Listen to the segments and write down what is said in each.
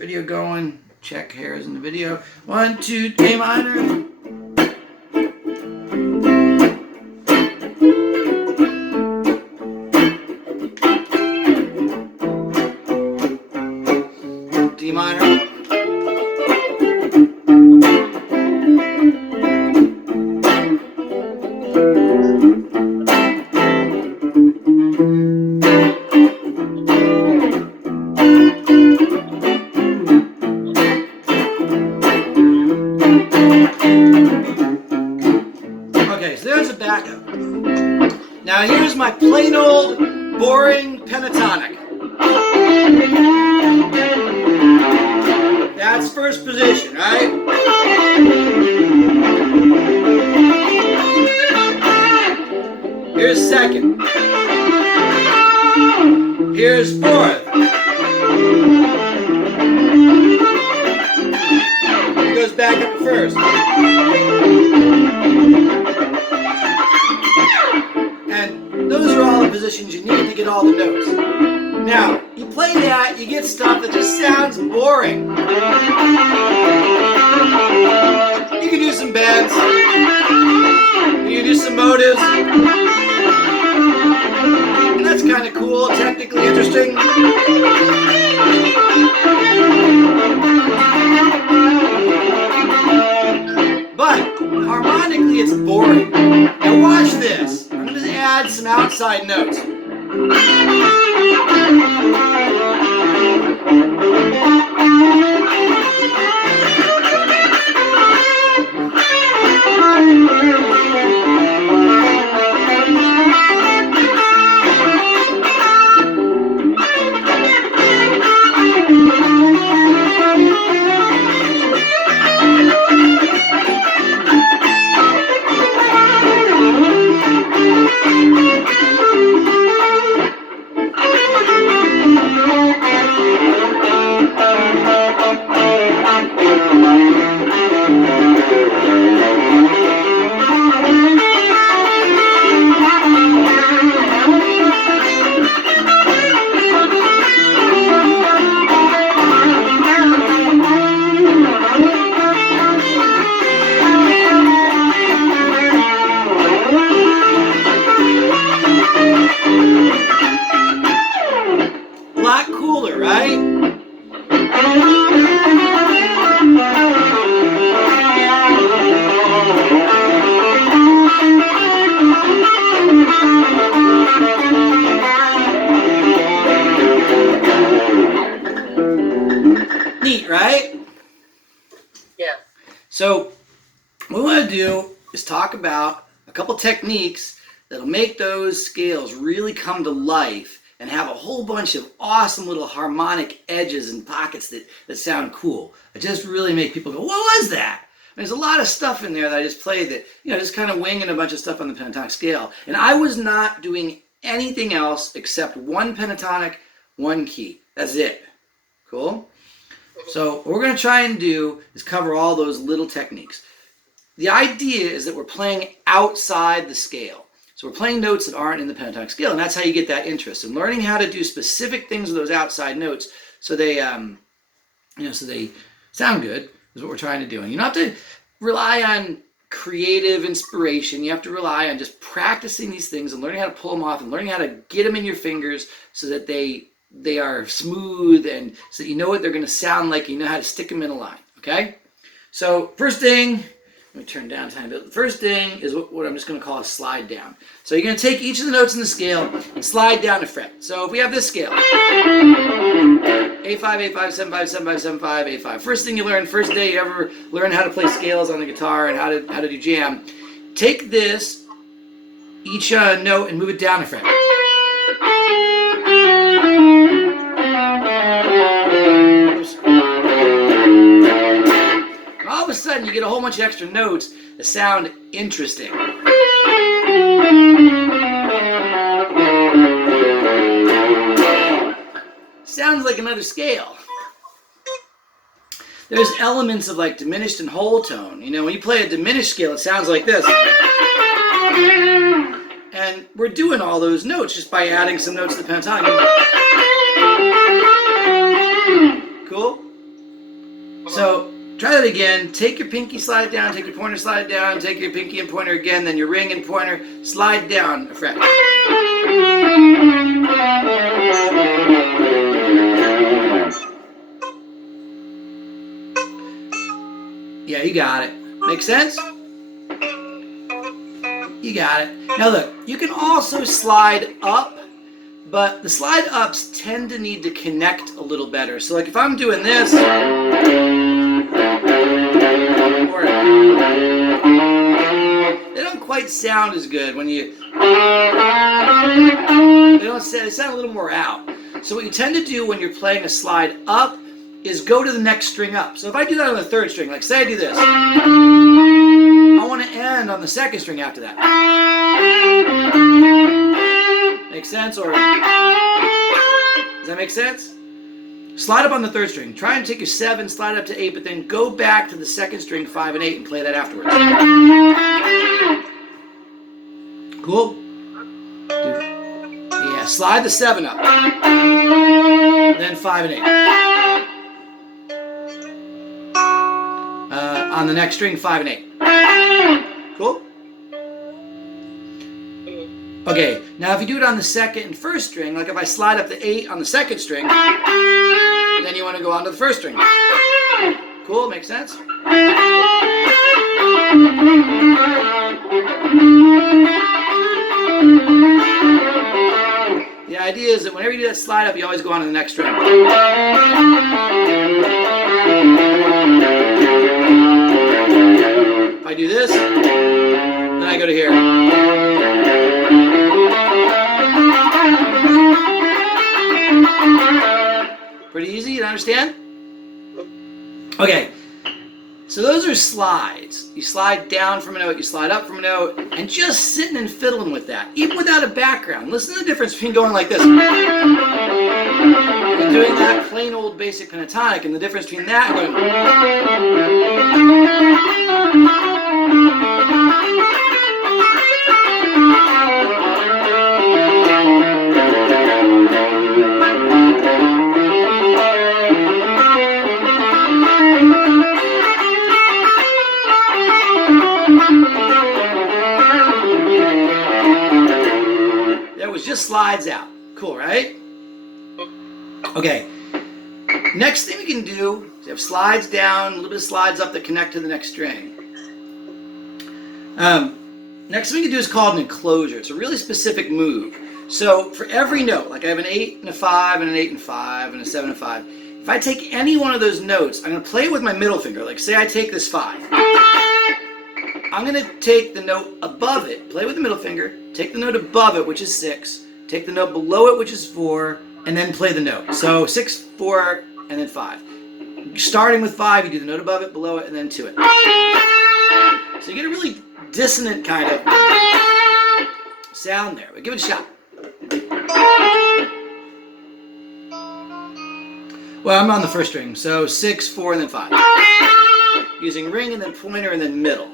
Video going. Check hairs in the video. 1, 2, A minor. D minor. Okay, so there's a backup. Now here's my plain old, boring pentatonic. That's first position, right? Here's second. Here's fourth. It goes back up to first. And those are all the positions you need to get all the notes. Now, you play that, you get stuff that just sounds boring. You can do some bends. You can do some motives. And that's kind of cool, technically interesting. But harmonically, it's boring. Now watch this. I'm going to add some outside notes. A lot cooler, right? Neat, right? Yeah. So what we want to do is talk about a couple techniques that'll make those scales really come to life and have a whole bunch of awesome little harmonic edges and pockets that sound cool. It just really make people go, what was that? There's a lot of stuff in there that I just played that, just kind of winging a bunch of stuff on the pentatonic scale. And I was not doing anything else except one pentatonic, one key. That's it. Cool? So what we're going to try and do is cover all those little techniques. The idea is that we're playing outside the scale. So we're playing notes that aren't in the pentatonic scale, and that's how you get that interest. And learning how to do specific things with those outside notes so they, so they sound good is what we're trying to do. And you don't have to rely on creative inspiration. You have to rely on just practicing these things and learning how to pull them off and learning how to get them in your fingers so that they are smooth and so that you know what they're going to sound like. You know how to stick them in a line. Okay? So first thing. Let me turn down a tiny bit. The first thing is what I'm just going to call a slide down. So you're going to take each of the notes in the scale and slide down a fret. So if we have this scale, A5, A5, 7, 5, 7, 5, 7, 5, A5. First thing you learn, first day you ever learn how to play scales on the guitar and how to do jam. Take this, each note, and move it down a fret. All of a sudden, you get a whole bunch of extra notes that sound interesting. Sounds like another scale. There's elements of like diminished and whole tone. When you play a diminished scale, it sounds like this. And we're doing all those notes just by adding some notes to the pentatonic. Cool? try that again. Take your pinky, slide it down. Take your pointer, slide it down. Take your pinky and pointer again. Then your ring and pointer, slide down a fret. Yeah, you got it. Make sense? You got it. Now look, you can also slide up, but the slide ups tend to need to connect a little better. So like if I'm doing this, or they don't quite sound as good when you, they sound a little more out. So what you tend to do when you're playing a slide up is go to the next string up. So if I do that on the third string, like say I do this, I want to end on the second string after that. Make sense? Or does that make sense? Slide up on the third string. Try and take your 7, slide it up to 8, but then go back to the second string, 5 and 8, and play that afterwards. Cool? Yeah, slide the 7 up. Then 5 and 8. On the next string, 5 and 8. Cool? Okay, now if you do it on the second and first string, like if I slide up the 8 on the second string, then you want to go on to the first string. Cool? Makes sense? The idea is that whenever you do that slide up, you always go on to the next string. If I do this, then I go to here. Pretty easy, you understand? Okay, so those are slides. You slide down from a note, you slide up from a note, and just sitting and fiddling with that, even without a background. Listen to the difference between going like this and doing that plain old basic pentatonic, and the difference between that and just slides out. Cool, right? Okay. Next thing we can do is have slides down, a little bit of slides up that connect to the next string. Next thing we can do is called an enclosure. It's a really specific move. So for every note, like I have an 8 and a 5 and an 8 and 5 and a 7 and 5, if I take any one of those notes, I'm going to play it with my middle finger. Like say I take this 5. I'm going to take the note above it, play with the middle finger, take the note above it, which is 6, take the note below it, which is 4, and then play the note. So 6, 4, and then 5. Starting with 5, you do the note above it, below it, and then to it. So you get a really dissonant kind of sound there, but give it a shot. Well, I'm on the first string, so 6, 4, and then 5. Using ring and then pointer and then middle.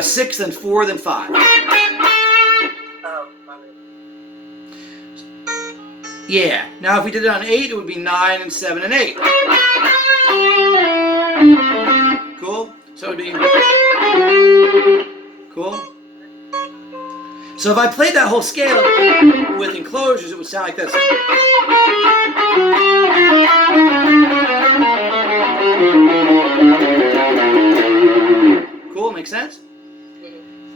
6, then 4, then 5. Yeah. Now if we did it on 8, it would be 9 and 7 and 8. Cool? So it would be... Cool? So if I played that whole scale with enclosures, it would sound like this. Cool? Makes sense?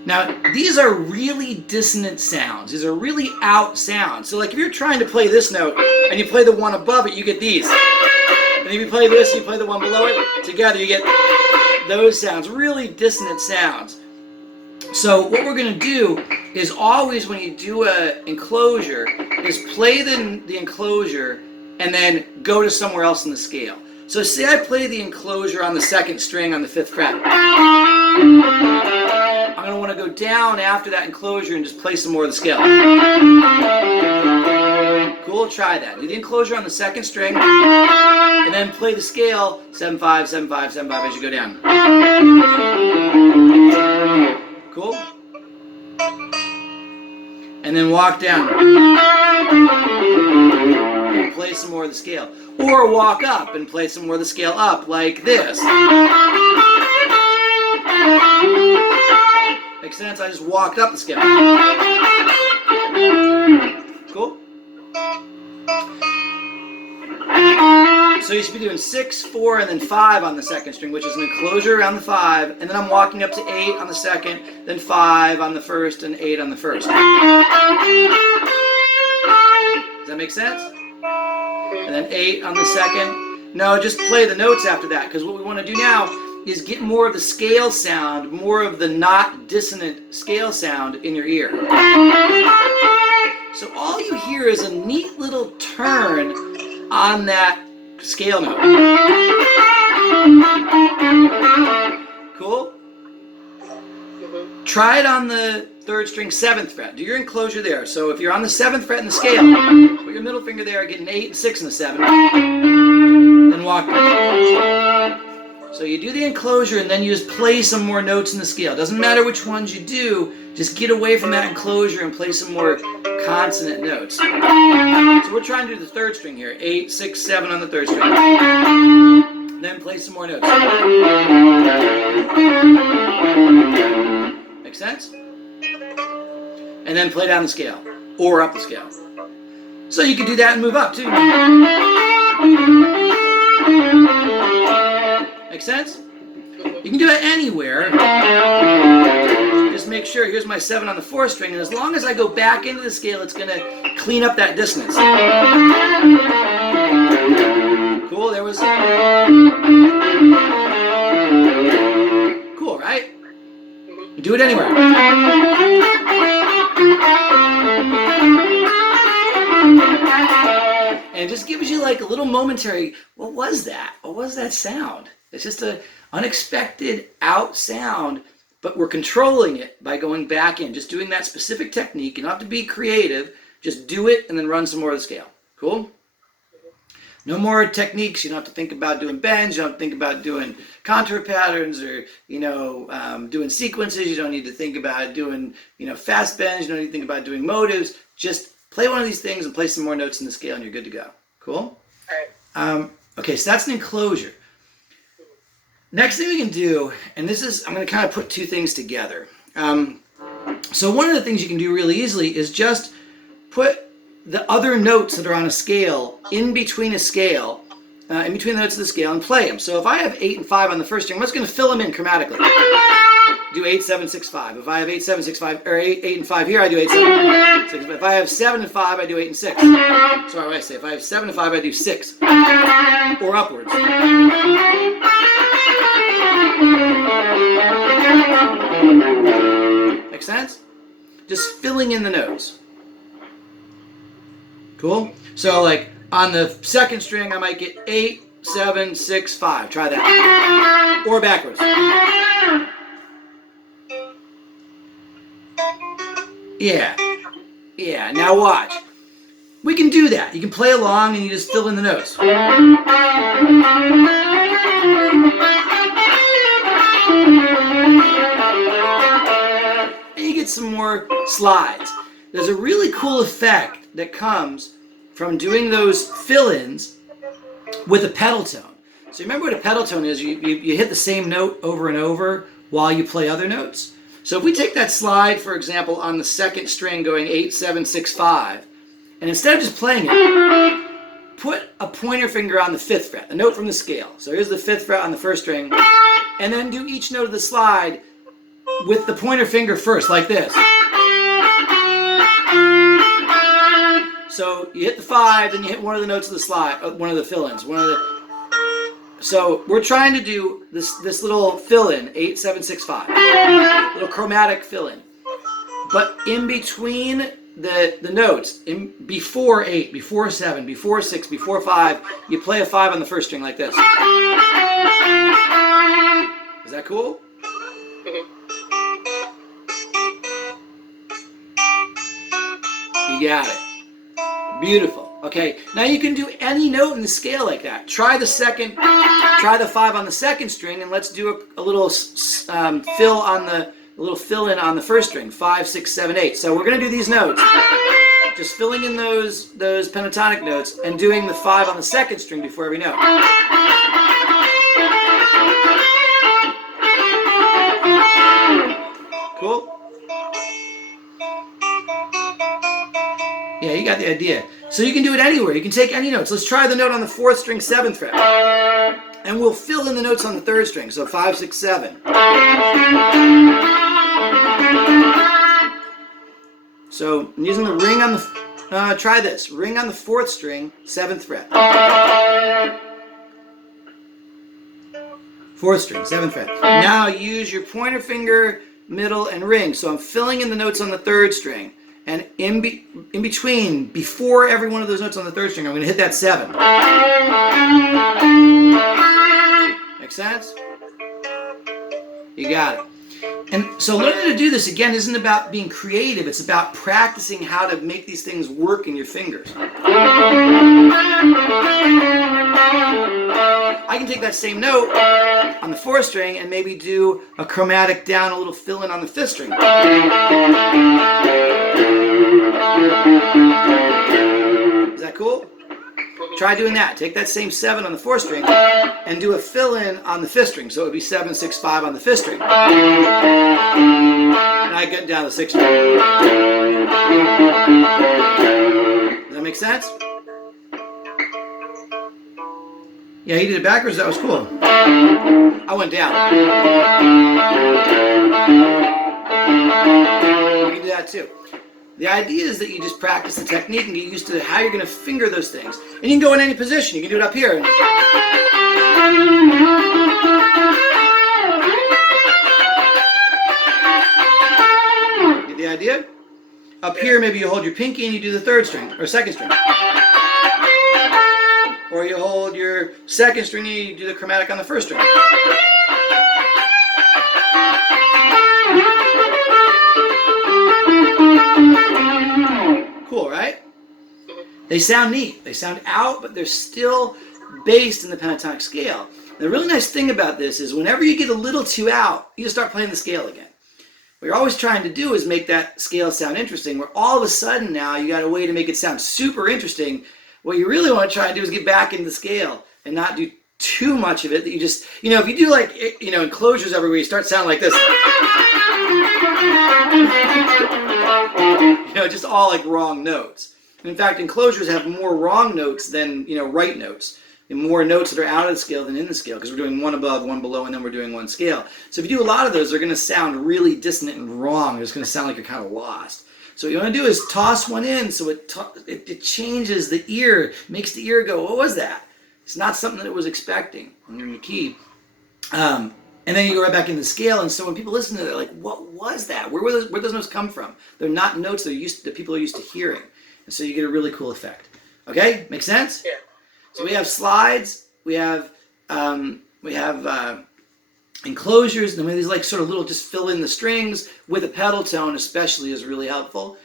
Now, these are really dissonant sounds. These are really out sounds. So like if you're trying to play this note and you play the one above it, you get these. And if you play this, you play the one below it, together you get those sounds, really dissonant sounds. So what we're going to do is always when you do an enclosure is play the enclosure and then go to somewhere else in the scale. So say I play the enclosure on the second string on the 5th fret. I'm going to want to go down after that enclosure and just play some more of the scale. Cool, try that. Do the enclosure on the second string and then play the scale 7, 5, 7, 5, 7, 5 as you go down. Cool? And then walk down. play some more of the scale. Or walk up and play some more of the scale up, like this. Makes sense? I just walked up the scale. Cool? So you should be doing 6, 4, and then 5 on the second string, which is an enclosure around the 5, and then I'm walking up to 8 on the second, then 5 on the first, and 8 on the first. Does that make sense? And then 8 on the second. No, just play the notes after that, because what we want to do now is get more of the scale sound, more of the not dissonant scale sound in your ear. So all you hear is a neat little turn on that scale note. Cool? Try it on the 3rd string 7th fret. Do your enclosure there. So if you're on the 7th fret in the scale, put your middle finger there, get an 8 and 6 in the 7, then walk back. So you do the enclosure and then you just play some more notes in the scale. Doesn't matter which ones you do, just get away from that enclosure and play some more consonant notes. So we're trying to do the 3rd string here. 8, 6, 7 on the 3rd string. Then play some more notes. Make sense? And then play down the scale or up the scale. So you can do that and move up too. Make sense? You can do it anywhere. Just make sure, here's my 7 on the 4th string, and as long as I go back into the scale, it's going to clean up that dissonance. Cool, there was... Cool, right? Do it anywhere. And it just gives you like a little momentary, what was that? What was that sound? It's just an unexpected out sound, but we're controlling it by going back in. Just doing that specific technique. You don't have to be creative. Just do it and then run some more of the scale. Cool? No more techniques. You don't have to think about doing bends. You don't have to think about doing contour patterns or, doing sequences. You don't need to think about doing, fast bends. You don't need to think about doing motives. Just play one of these things and play some more notes in the scale and you're good to go. Cool? All right. Okay, so that's an enclosure. Next thing we can do, and this is, I'm going to kind of put two things together. So one of the things you can do really easily is just put the other notes that are on a scale in between a scale, in between the notes of the scale, and play them. So if I have 8 and 5 on the first string, I'm just going to fill them in chromatically. Do 8, 7, 6, 5. If I have 8, 7, 6, 5, or 8 and 5 here, I do 8, 7, 6. But if I have 7 and 5, I do 8 and 6. Sorry, what do I say? If I have 7 and 5, I do 6. Or upwards. Make sense? Just filling in the notes. Cool? So like on the second string, I might get 8, 7, 6, 5. Try that. Or backwards. Yeah. Yeah, now watch. We can do that. You can play along and you just fill in the notes. And you get some more slides. There's a really cool effect that comes from doing those fill-ins with a pedal tone. So remember what a pedal tone is? You hit the same note over and over while you play other notes. So if we take that slide, for example, on the second string going 8, 7, 6, 5, and instead of just playing it, put a pointer finger on the 5th fret, a note from the scale. So here's the 5th fret on the first string, and then do each note of the slide with the pointer finger first, like this. So you hit the 5, then you hit one of the notes of the slide, one of the fill-ins, So we're trying to do this little fill-in, 8, 7, 6, 5, little chromatic fill-in. But in between the notes, before 8, before 7, before 6, before 5, you play a 5 on the first string like this. Is that cool? You got it. Beautiful. Okay, now you can do any note in the scale like that. Try the 5 on the second string, and let's do a little fill-in on the first string, 5, 6, 7, 8. So we're going to do these notes. just filling in those pentatonic notes and doing the 5 on the second string before every note. Cool? Yeah, you got the idea. So you can do it anywhere. You can take any notes. Let's try the note on the 4th string, 7th fret. And we'll fill in the notes on the 3rd string. So 5, 6, 7. So I'm using the ring on the, try this. Ring on the 4th string, 7th fret. 4th string, 7th fret. Now use your pointer finger, middle, and ring. So I'm filling in the notes on the 3rd string. And in between, before every one of those notes on the 3rd string, I'm going to hit that 7. Make sense? You got it. And so learning to do this, again, isn't about being creative. It's about practicing how to make these things work in your fingers. I can take that same note on the 4th string and maybe do a chromatic down, a little fill-in on the 5th string. Is that cool? Try doing that. Take that same 7 on the 4th string and do a fill-in on the 5th string. So it would be 7, 6, 5 on the 5th string. And I get down to the 6th string. Does that make sense? Yeah, he did it backwards. That was cool. I went down. You can do that too. The idea is that you just practice the technique and get used to how you're going to finger those things. And you can go in any position. You can do it up here. Get the idea? Up here, maybe you hold your pinky and you do the 3rd string, or 2nd string. Or you hold your 2nd string and you do the chromatic on the 1st string. Cool, right? They sound neat. They sound out, but they're still based in the pentatonic scale. The really nice thing about this is whenever you get a little too out, you just start playing the scale again. What you're always trying to do is make that scale sound interesting, where all of a sudden now you got a way to make it sound super interesting. What you really want to try and do is get back into the scale and not do too much of it that you just, if you do like, enclosures everywhere, you start sounding like this. Just all like wrong notes. And in fact, enclosures have more wrong notes than, right notes. And more notes that are out of the scale than in the scale, because we're doing one above, one below, and then we're doing one scale. So if you do a lot of those, they're going to sound really dissonant and wrong. It's going to sound like you're kind of lost. So what you want to do is toss one in so it changes the ear, makes the ear go, what was that? It's not something that it was expecting in your key. And then you go right back into the scale, and so when people listen to it, they're like, what was that? Where those notes come from? They're not notes that people are used to hearing. And so you get a really cool effect. Okay? Make sense? Yeah. So we have slides, we have enclosures, and these like sort of little just fill in the strings with a pedal tone especially is really helpful.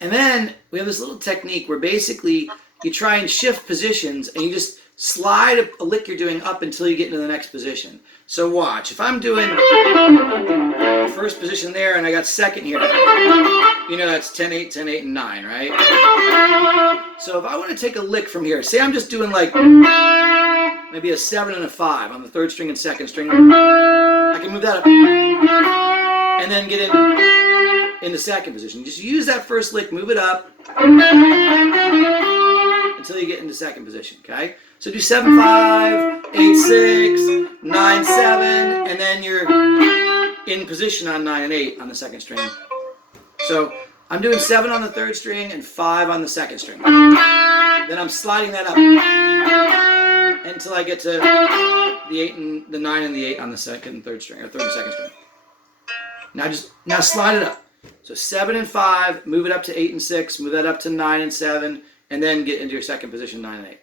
And then we have this little technique where basically you try and shift positions and you just slide a lick you're doing up until you get into the next position. So watch, if I'm doing first position there and I got second here, that's 10, 8, 10, 8, and 9, right? So if I want to take a lick from here, say I'm just doing like maybe a 7 and a 5 on the 3rd string and 2nd string, I can move that up and then get in the 2nd position. Just use that first lick, move it up until you get into 2nd position, okay? So do 7, 5, 8, 6, 9, 7, and then you're in position on 9 and 8 on the 2nd string. So I'm doing 7 on the 3rd string and 5 on the 2nd string. Then I'm sliding that up until I get to the 8 and the 9 and the 8 on the 2nd and 3rd string, or 3rd and 2nd string. Now slide it up. So 7 and 5, move it up to 8 and 6, move that up to 9 and 7, and then get into your 2nd position, 9 and 8.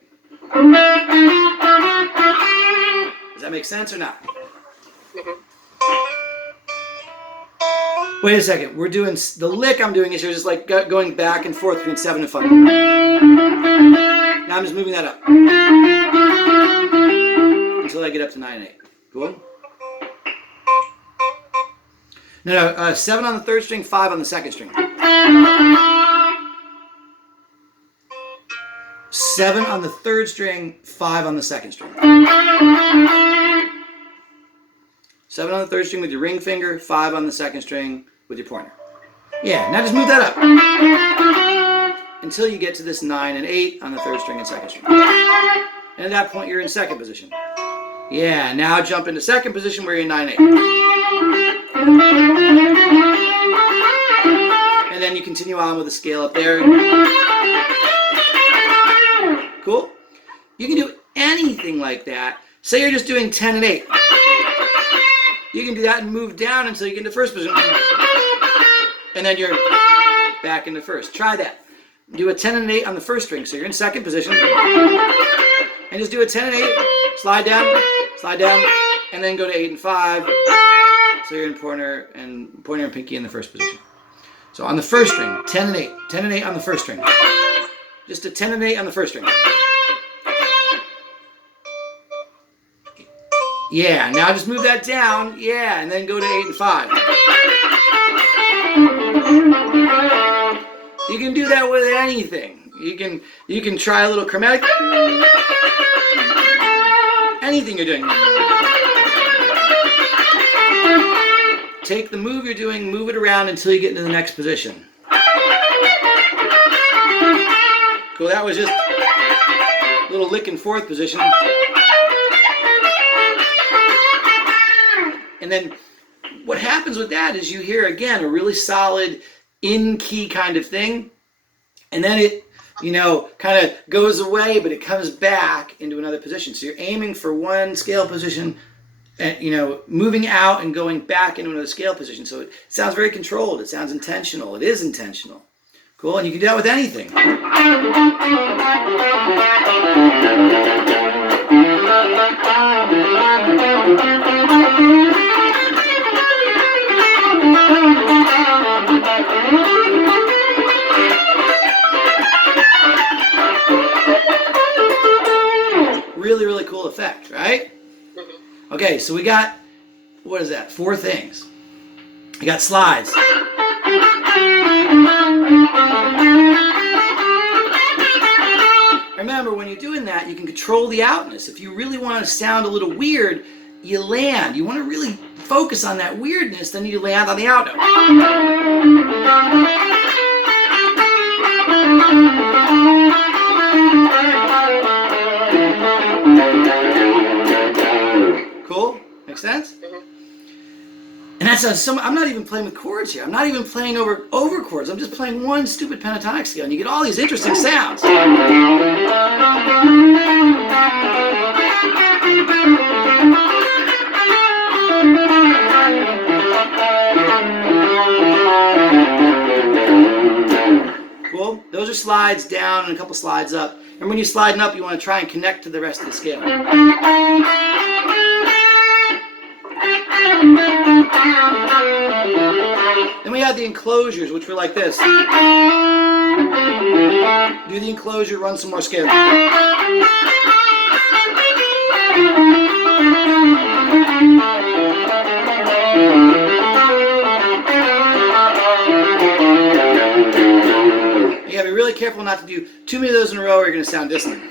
Does that make sense or not? Mm-hmm. Wait a second. We're doing the lick I'm doing is here just like going back and forth between 7 and 5. Now I'm just moving that up until I get up to 9 and 8. Cool? No, 7 on the 3rd string, 5 on the 2nd string. 7 on the third string, 5 on the second string. 7 on the third string with your ring finger, 5 on the second string with your pointer. Yeah, now just move that up until you get to this 9 and 8 on the third string and second string. And at that point, you're in second position. Yeah, now jump into second position where you're 9, 8. And then you continue on with the scale up there. Cool? You can do anything like that. Say you're just doing 10 and 8. You can do that and move down until you get into first position. And then you're back into first. Try that. Do a 10 and 8 on the first string. So you're in second position. And just do a 10 and 8. Slide down, and then go to 8 and 5. So you're in pointer and pinky in the first position. So on the first string, 10 and 8. 10 and 8 on the first string. Just a 10 and 8 on the first string. Yeah, now just move that down. Yeah, and then go to 8 and 5. You can do that with anything. You can try a little chromatic. Anything you're doing. Take the move you're doing, move it around until you get into the next position. Cool, that was just a little lick in fourth position. And then what happens with that is you hear, again, a really solid in-key kind of thing. And then it, kind of goes away, but it comes back into another position. So you're aiming for one scale position, and, moving out and going back into another scale position. So it sounds very controlled. It sounds intentional. It is intentional. Cool, and you can do that with anything. Really, really cool effect, right? Okay, so we got, what is that? 4 things. We got slides. Remember, when you're doing that, you can control the outness. If you really want to sound a little weird, you land. You want to really focus on that weirdness, then you land on the out note. Cool? Make sense? And that's I'm not even playing with chords here. I'm not even playing over chords. I'm just playing one stupid pentatonic scale, and you get all these interesting sounds. Cool? Those are slides down and a couple slides up. And when you're sliding up, you want to try and connect to the rest of the scale. Then we had the enclosures, which were like this. Do the enclosure, run some more scales. You gotta be really careful not to do too many of those in a row or you're gonna sound dissonant.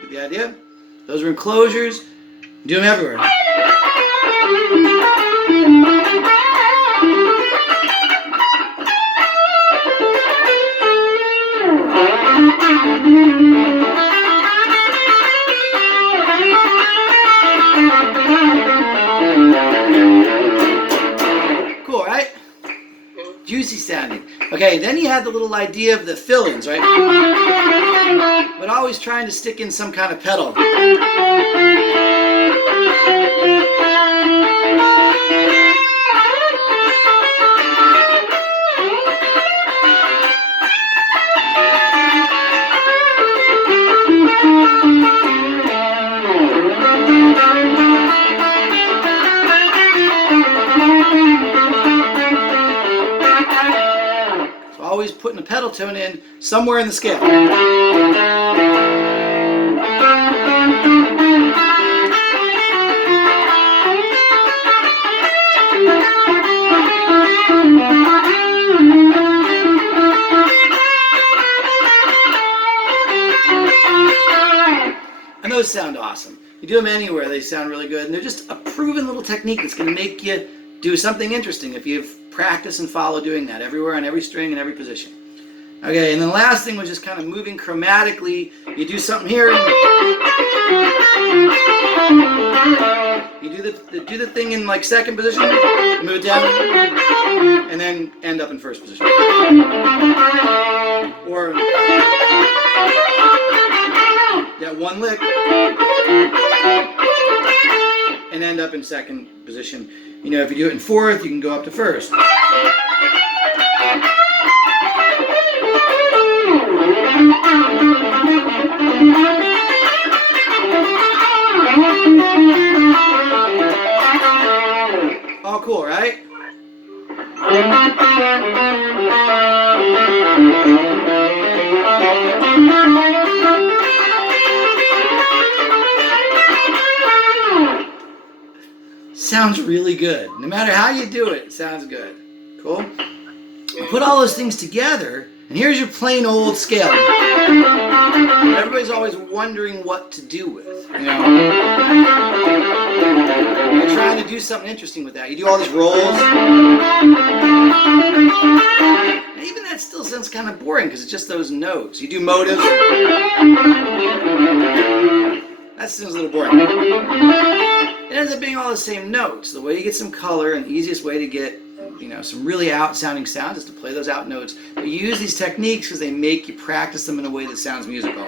Get the idea? Those are enclosures. Do them everywhere. Cool, right? Juicy sounding. Okay, then you had the little idea of the fill-ins, right? But always trying to stick in some kind of pedal. always putting a pedal tone in somewhere in the scale. And those sound awesome. You do them anywhere, they sound really good. And they're just a proven little technique that's going to make you do something interesting if you've practiced and follow doing that everywhere on every string and every position. Okay, and then the last thing was just kind of moving chromatically. You do something here. You do the thing in like second position, move it down, and then end up in first position. Or yeah, one lick and end up in second position. You know, if you do it in fourth, you can go up to first. All cool, right? Sounds really good. No matter how you do it, it sounds good. Cool? Put all those things together, and here's your plain old scale. Everybody's always wondering what to do with. You know, you're trying to do something interesting with that. You do all these rolls. And even that still sounds kind of boring because it's just those notes. You do motives. That sounds a little boring. It ends up being all the same notes. The way you get some color and the easiest way to get, you know, some really out-sounding sounds is to play those out notes. But you use these techniques because they make you practice them in a way that sounds musical.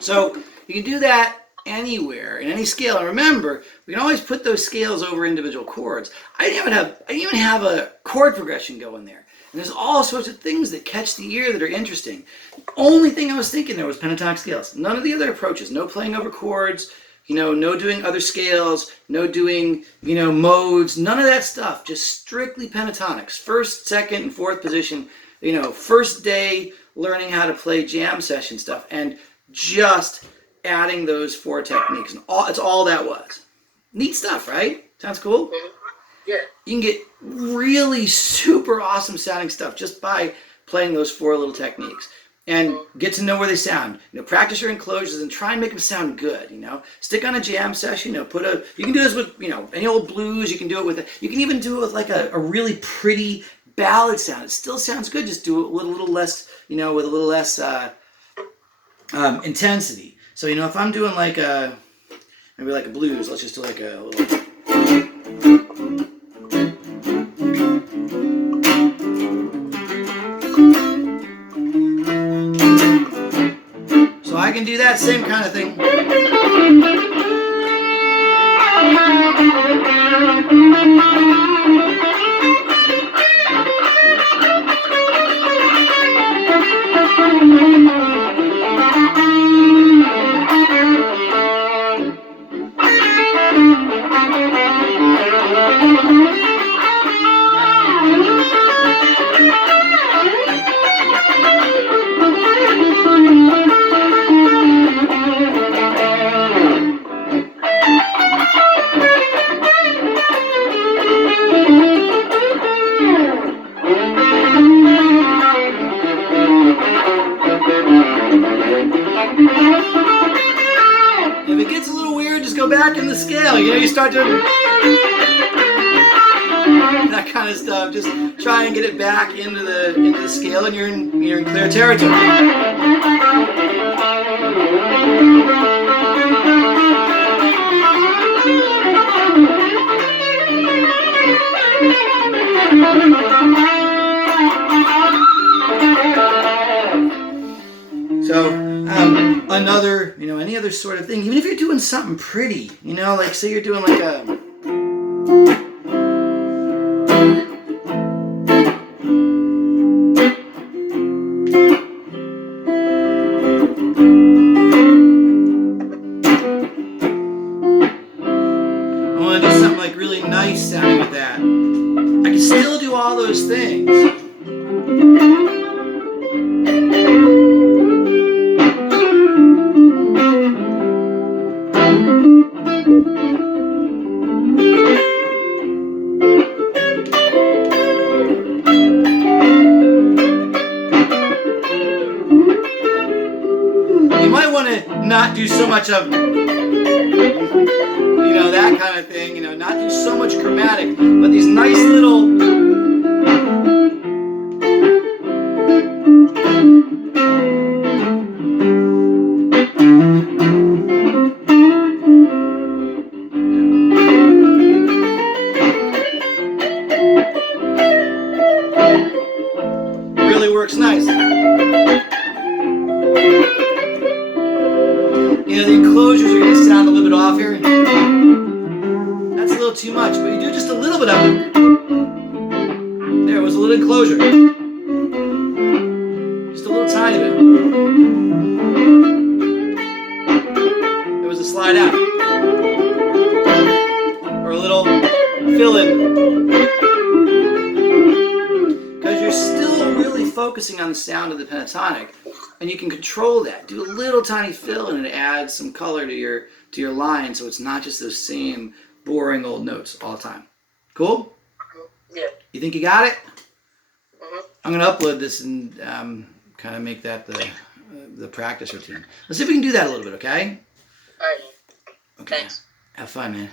So you can do that anywhere in any scale. And remember, we can always put those scales over individual chords. I didn't even have a chord progression going there. And there's all sorts of things that catch the ear that are interesting. The only thing I was thinking there was pentatonic scales. None of the other approaches. No playing over chords. No doing other scales, no doing, modes, none of that stuff. Just strictly pentatonics. First, second, and fourth position. First day learning how to play jam session stuff, and just adding those 4 techniques. And it's all that was. Neat stuff, right? Sounds cool? Mm-hmm. Yeah. You can get really super awesome sounding stuff just by playing those 4 little techniques. And get to know where they sound. Practice your enclosures and try and make them sound good. Stick on a jam session. You can do this with any old blues. You can do it with. You can even do it with like a really pretty ballad sound. It still sounds good. Just do it with a little less. With a little less intensity. So if I'm doing like maybe like a blues, let's just do like a little. So I can do that same kind of thing. If it gets a little weird, just go back in the scale. You start doing that kind of stuff. Just try and get it back into the scale, and you're in clear territory. So another, any other sort of thing, even if you're doing something pretty, like say you're doing like a. I want to do something like really nice sounding with that. I can still do all those things. Not do so much of, that kind of thing, not do so much chromatic, but these nice little, really works nice. The enclosures are going to sound a little bit off here. That's a little too much, but you do just a little bit of it. There was a little enclosure. Just a little tiny bit. There was a slide out. Or a little fill-in. Because you're still really focusing on the sound of the pentatonic. And you can control that. Do a little tiny fill, and it adds some color to your line, so it's not just those same boring old notes all the time. Cool? Yeah. You think you got it? Mm-hmm. I'm gonna upload this and kind of make that the practice routine. Let's see if we can do that a little bit, okay? All right. Okay. Thanks. Have fun, man.